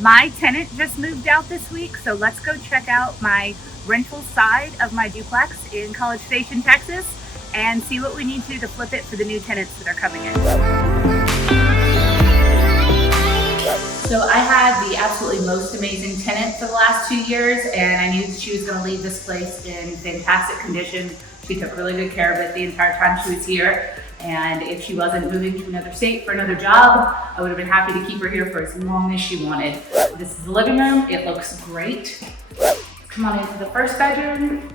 My tenant just moved out this week, so let's go check out my rental side of my duplex in College Station, Texas, and see what we need to do to flip it for the new tenants that are coming in. So I had the absolutely most amazing tenant for the last 2 years, and I knew that she was going to leave this place in fantastic condition. She took really good care of it the entire time she was here. And if she wasn't moving to another state for another job, I would have been happy to keep her here for as long as she wanted. This is the living room. It looks great. Come on into the first bedroom.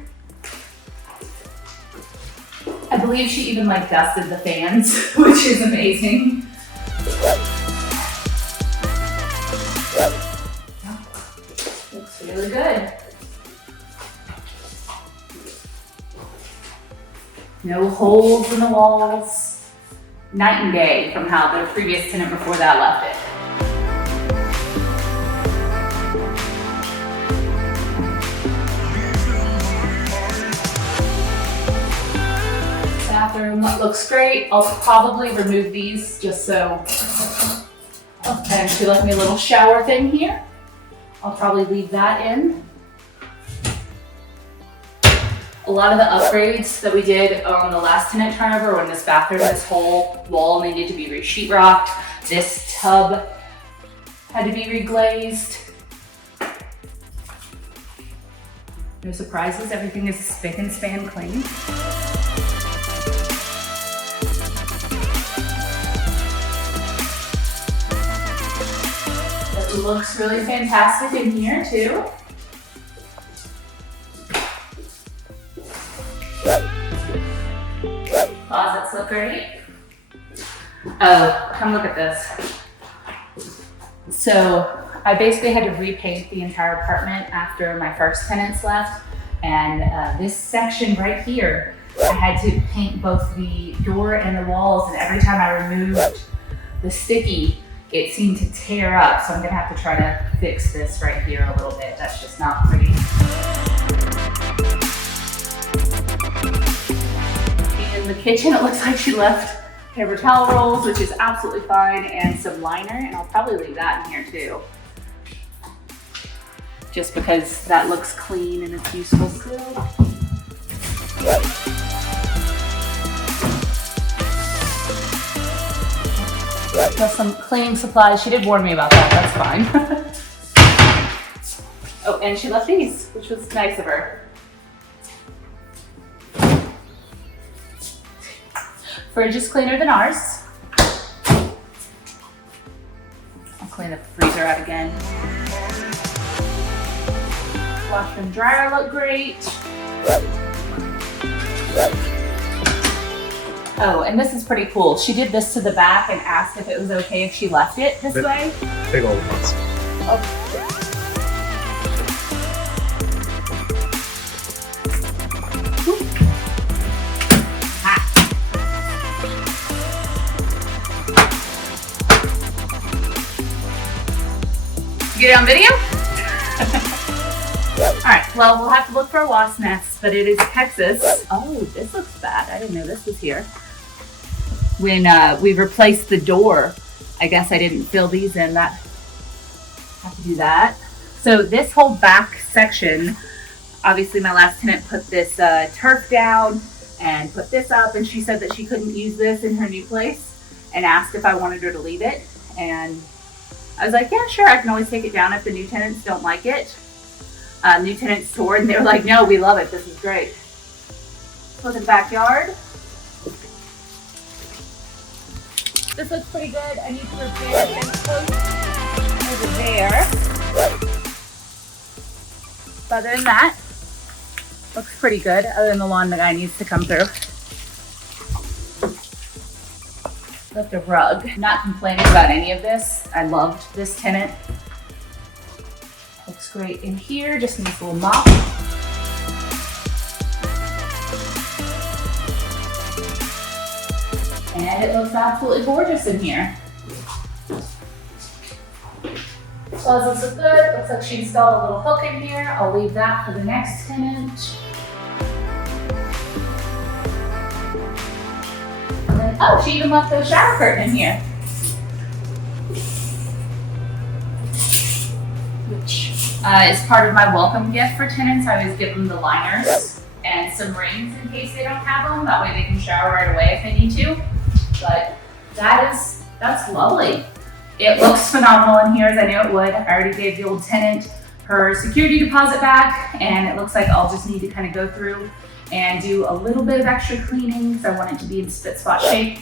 I believe she even dusted the fans, which is amazing. Looks really good. No holes in the walls. Night and day from how the previous tenant before that left it. Bathroom looks great. I'll probably remove these just so. And she left me a little shower thing here. I'll probably leave that in. A lot of the upgrades that we did on the last tenant turnover, when this bathroom, this whole wall needed to be re-sheetrocked. This tub had to be reglazed. No surprises, everything is spick and span clean. It looks really fantastic in here too. Closets look great. Oh, come look at this. So I basically had to repaint the entire apartment after my first tenants left. And this section right here, I had to paint both the door and the walls. And every time I removed the sticky, it seemed to tear up. So I'm gonna have to try to fix this right here a little bit. That's just not pretty. In the kitchen, it looks like she left paper towel rolls, which is absolutely fine, and some liner, and I'll probably leave that in here too. Just because that looks clean and it's useful still. Plus some cleaning supplies. She did warn me about that, that's fine. Oh, and she left these, which was nice of her. Fridge is cleaner than ours. I'll clean the freezer out again. Washer and dryer look great. Oh, and this is pretty cool. She did this to the back and asked if it was okay if she left it this way. Big old ones. Oh. Get it on video? All right, well, we'll have to look for a wasp nest, but it is Texas. Oh, this looks bad. I didn't know this was here. When we replaced the door, I guess I didn't fill these in. Have to do that. So this whole back section, obviously my last tenant put this turf down and put this up, and she said that she couldn't use this in her new place and asked if I wanted her to leave it. And I was like, yeah, sure, I can always take it down if the new tenants don't like it. New tenants toured and they were like, no, we love it, this is great. Look at the backyard. This looks pretty good. I need to repair this over there. But other than that, looks pretty good, other than the lawn the guy needs to come through. Left a rug. Not complaining about any of this. I loved this tenant. Looks great in here, just needs a little mop. And it looks absolutely gorgeous in here. Closets look good. Looks like she installed a little hook in here. I'll leave that for the next tenant. And then, oh, she even left the shower curtain in here. As part of my welcome gift for tenants, I always give them the liners and some rings in case they don't have them. That way they can shower right away if they need to. But that's lovely. It looks phenomenal in here, as I knew it would. I already gave the old tenant her security deposit back, and it looks like I'll just need to kind of go through and do a little bit of extra cleaning because I want it to be in spit spot shape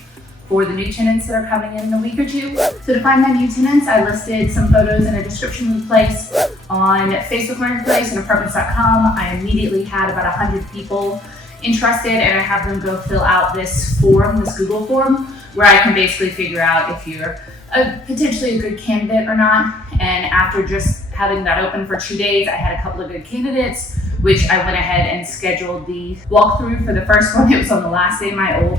for the new tenants that are coming in a week or two. So to find my new tenants, I listed some photos and a description of the place on Facebook Marketplace and apartments.com. I immediately had about 100 people interested, and I have them go fill out this form, this Google form, where I can basically figure out if you're potentially a good candidate or not. And after just having that open for 2 days, I had a couple of good candidates, which I went ahead and scheduled the walkthrough for the first one. It was on the last day my old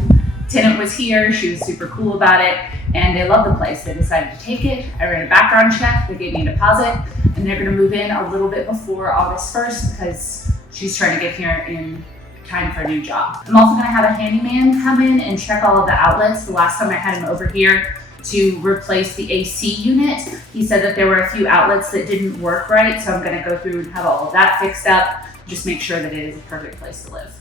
tenant was here. She was super cool about it, and they loved the place. They decided to take it. I ran a background check. They gave me a deposit, and they're going to move in a little bit before August 1st because she's trying to get here in time for a new job. I'm also going to have a handyman come in and check all of the outlets. The last time I had him over here to replace the AC unit, he said that there were a few outlets that didn't work right, so I'm going to go through and have all of that fixed up, just make sure that it is a perfect place to live.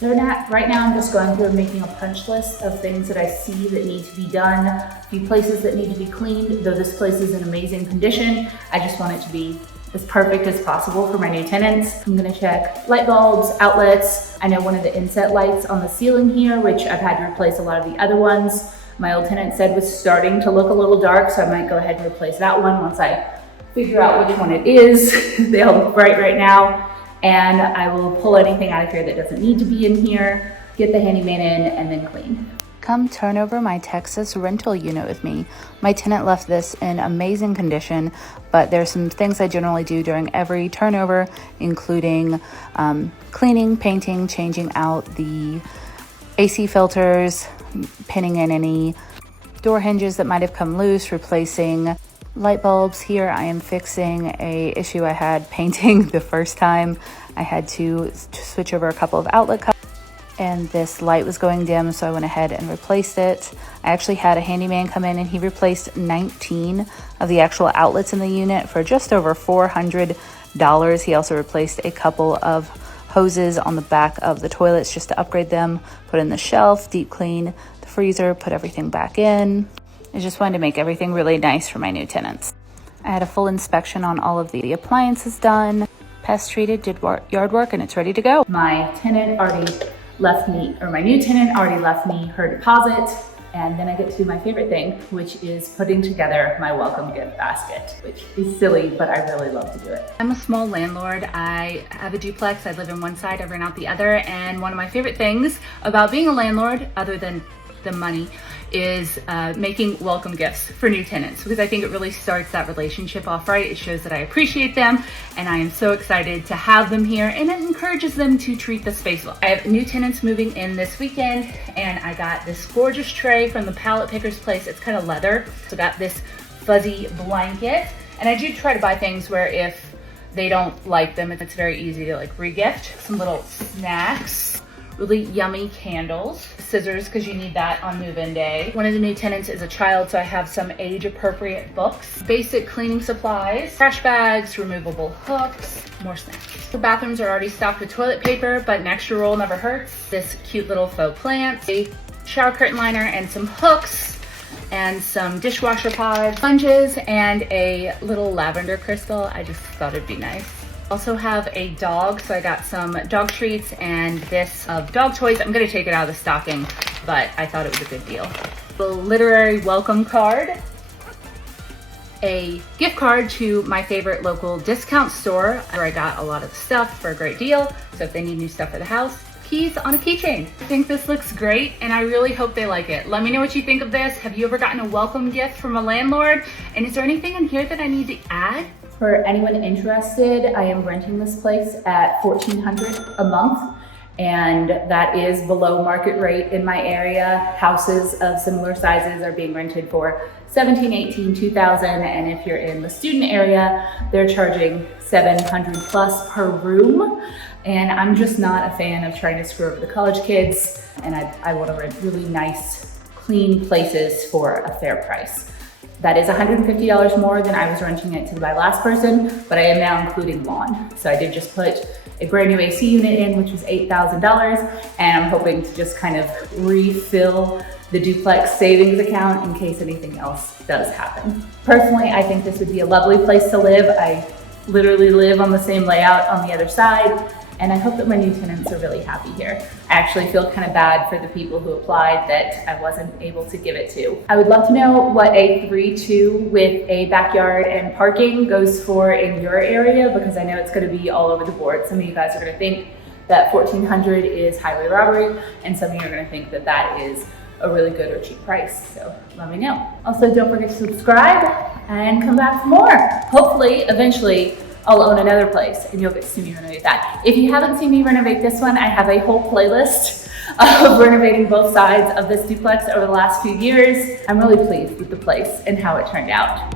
So right now I'm just going through and making a punch list of things that I see that need to be done, a few places that need to be cleaned. Though this place is in amazing condition, I just want it to be as perfect as possible for my new tenants. I'm gonna check light bulbs, outlets. I know one of the inset lights on the ceiling here, which I've had to replace a lot of the other ones, my old tenant said was starting to look a little dark, so I might go ahead and replace that one once I figure out which one it is. They all look bright right now. And I will pull anything out of here that doesn't need to be in here, get the handyman in, and then clean. Come turn over my Texas rental unit with me. My tenant left this in amazing condition, but there's some things I generally do during every turnover, including cleaning, painting, changing out the AC filters, pinning in any door hinges that might have come loose, replacing light bulbs. Here I am fixing a issue I had painting the first time. I had to switch over a couple of outlet cups, and this light was going dim, so I went ahead and replaced it. I actually had a handyman come in and he replaced 19 of the actual outlets in the unit for just over $400. He also replaced a couple of hoses on the back of the toilets just to upgrade them, put in the shelf, deep clean the freezer, put everything back in. I just wanted to make everything really nice for my new tenants. I had a full inspection on all of the appliances done, pest treated, did yard work, and it's ready to go. My tenant already left me, or my new tenant already left me her deposit. And then I get to my favorite thing, which is putting together my welcome gift basket, which is silly, but I really love to do it. I'm a small landlord. I have a duplex. I live in one side, I rent out the other. And one of my favorite things about being a landlord, other than the money, is making welcome gifts for new tenants, because I think it really starts that relationship off right. It shows that I appreciate them, and I am so excited to have them here, and it encourages them to treat the space well. I have new tenants moving in this weekend, and I got this gorgeous tray from the pallet picker's place. It's kind of leather, so got this fuzzy blanket, and I do try to buy things where if they don't like them, it's very easy to like re-gift. Some little snacks, really yummy candles, scissors because you need that on move-in day. One of the new tenants is a child, so I have some age-appropriate books, basic cleaning supplies, trash bags, removable hooks, more snacks. The bathrooms are already stocked with toilet paper, but an extra roll never hurts. This cute little faux plant, a shower curtain liner, and some hooks, and some dishwasher pods, sponges, and a little lavender crystal. I just thought it'd be nice. Also have a dog, so I got some dog treats and this of dog toys. I'm gonna take it out of the stocking, but I thought it was a good deal. A literary welcome card, a gift card to my favorite local discount store where I got a lot of stuff for a great deal. So if they need new stuff for the house, keys on a keychain. I think this looks great, and I really hope they like it. Let me know what you think of this. Have you ever gotten a welcome gift from a landlord? And is there anything in here that I need to add? For anyone interested, I am renting this place at $1,400 a month, and that is below market rate in my area. Houses of similar sizes are being rented for $1,700, $1,800, $2,000, and if you're in the student area, they're charging $700 plus per room. And I'm just not a fan of trying to screw over the college kids, and I want to rent really nice, clean places for a fair price. That is $150 more than I was renting it to my last person, but I am now including lawn. So I did just put a brand new AC unit in, which was $8,000, and I'm hoping to just kind of refill the duplex savings account in case anything else does happen. Personally, I think this would be a lovely place to live. I literally live on the same layout on the other side, and I hope that my new tenants are really happy here. I actually feel kind of bad for the people who applied that I wasn't able to give it to. I would love to know what a 3-2 with a backyard and parking goes for in your area, because I know it's going to be all over the board. Some of you guys are going to think that $1,400 is highway robbery, and some of you are going to think that that is a really good or cheap price. So let me know. Also, don't forget to subscribe and come back for more. Hopefully, eventually, I'll own another place and you'll get to see me renovate that. If you haven't seen me renovate this one, I have a whole playlist of renovating both sides of this duplex over the last few years. I'm really pleased with the place and how it turned out.